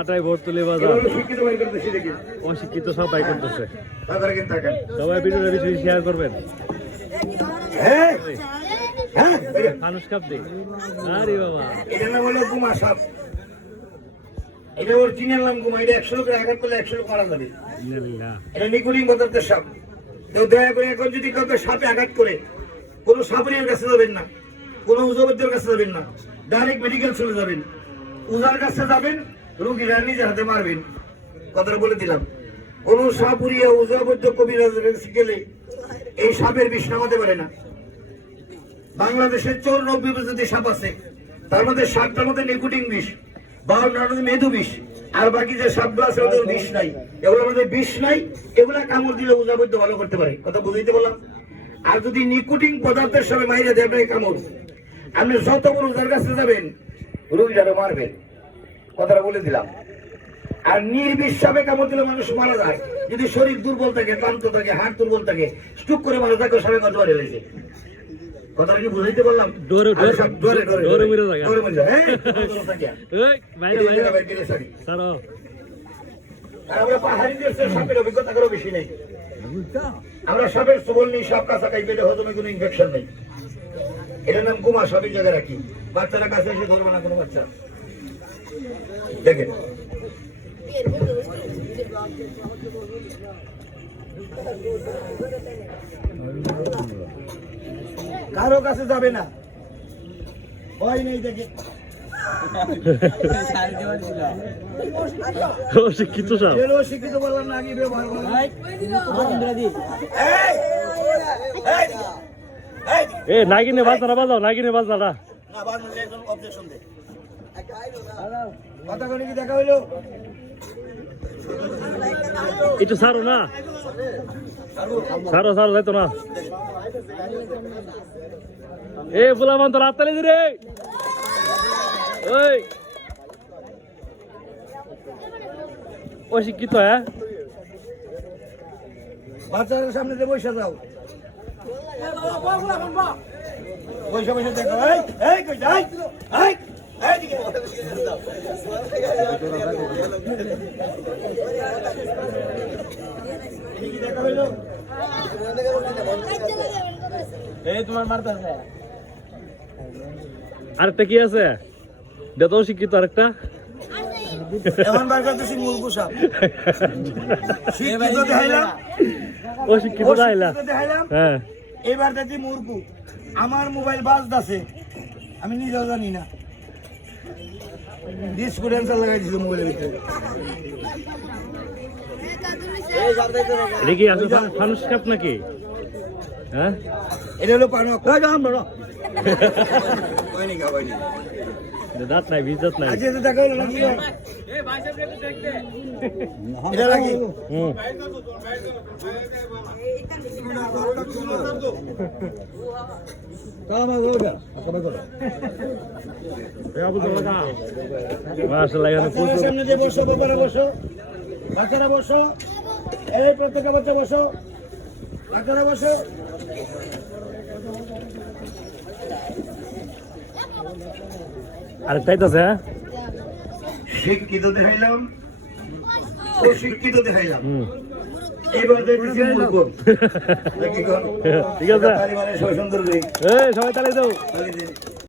আটাই ভোট তুলে বাজার অশিক্ষিত সবাই করতেছে সবাই ভিডিওটা বেশি শেয়ার করবেন মানুষ কাঁপতে আরে বাবা এটা না বলে গুমা সাপ এটা ওর চিনের নাম গুমা এটা 100 লোকের আঘাত করলে 100 লোক মারা যাবে এটা নিকুলিং বদলতে সাপ তো দয়া করে এখন যদি কাউকে সাপে আঘাত করে কোনো সাপুরিয়ার কাছে যাবেন না কোনো উজবদ্যের কাছে যাবেন না ডাইরেক্ট মেডিকেল চলে যাবেন উজার কাছে যাবেন রোগীরা নিজের হাতে মারবেন কথাটা বলে দিলাম কোনো সাপুরিয়া উজবদ্য কবিরাজের কাছে গেলে এই সাপের বিষ নামাতে পারে না বাংলাদেশের 94 প্রজাতির সাপ আছে তার মধ্যে 7টার মধ্যে নিকোটিন বিষ 52টার মধ্যে মেধু বিষ আর বাকি যে সাপগুলো আছে ওদের বিষ নাই এগুলোর মধ্যে বিষ নাই এগুলা কামড় দিলে উজাবদ্য ভালো করতে পারে কথা বুঝাইতে বললাম আর যদি নিকোটিন পদার্থের সাথে মাইরে দেয় আপনাকে কামড় আপনি যত বড় উজার কাছে যাবেন রোগীটাকে মারবেন কথাটা বলে দিলাম আর নির্বিষ সাপে কামড় দিলে মানুষ মারা যায় যদি শরীর দুর্বল থাকে ক্লান্ত থাকে হাড় দুর্বল থাকে স্ট্রোক করে মারা থাকে সাপে কত বাড়ি হয়েছে কথাটা কি বুঝাইতে বললাম ডরে মরে যায় ডরে মরে যায় হ্যাঁ এই বাইরে সারো আমরা পাহাড়ি দেশের সাপের অভিজ্ঞতা করো বেশি নেই আমরা সাপের সবল নেই সাপ কাঁচা খাই পেটে হজমে কোনো ইনফেকশন নেই এটার নাম কুমার সাপের জায়গায় রাখি বাচ্চারা কাছে এসে ধরবে না কোনো বাচ্চা দেখেন কারো কাছে যাবে না ভয় নেই দেখে শিক্ষিত সাপ শিক্ষিত বললাম না আগে ব্যবহার এ নাগিনে বাজারা বাজাও নাগিনে বাজারা কথা করে কি দেখা হইলো একটু সারো না সারো সারো যাইতো না এ বুলামান তোর হাততালি দি রে ওই অশিক্ষিত হ্যাঁ বাচ্চাদের সামনে দিয়ে বসে যাও বসে বসে দেখো এই কই যাই এই এইদিকে দেখা হইলো এই তোমার মারতাছে আরেকটা কি আছে দেতো শিক্ষিত আরেকটা এমন বার করতেছি মুরগু সাপ শিক্ষিত দেখাইলাম অশিক্ষিত দেখাইলাম হ্যাঁ এবার দেখি মুরগু আমার মোবাইল বাজতাছে আমি নিজেও জানি না ডিসকুড অ্যান্সার লাগাই দিয়েছি মোবাইলের ভিতরে এটা কি আসলে ফানুস কাপ নাকি হ্যাঁ এটা হলো পানো দাঁত নাই বীজ দাঁত নাই আজকে তো দেখা হলো নাকি এটা নাকি মাশাআল্লাহ এখানে প্রচুর সামনে দিয়ে বসো বাবারা বসো বাচ্চারা বসো এই প্রত্যেকটা বাচ্চা বসো বাচ্চারা বসো আরেকটাই তো আছে শিক্ষিত দেখাইলাম অশিক্ষিত দেখাইলাম এবার দেখতেছি মূর্খ ঠিক আছে পরিবারের সবাই সুন্দর সবাই তালে দাও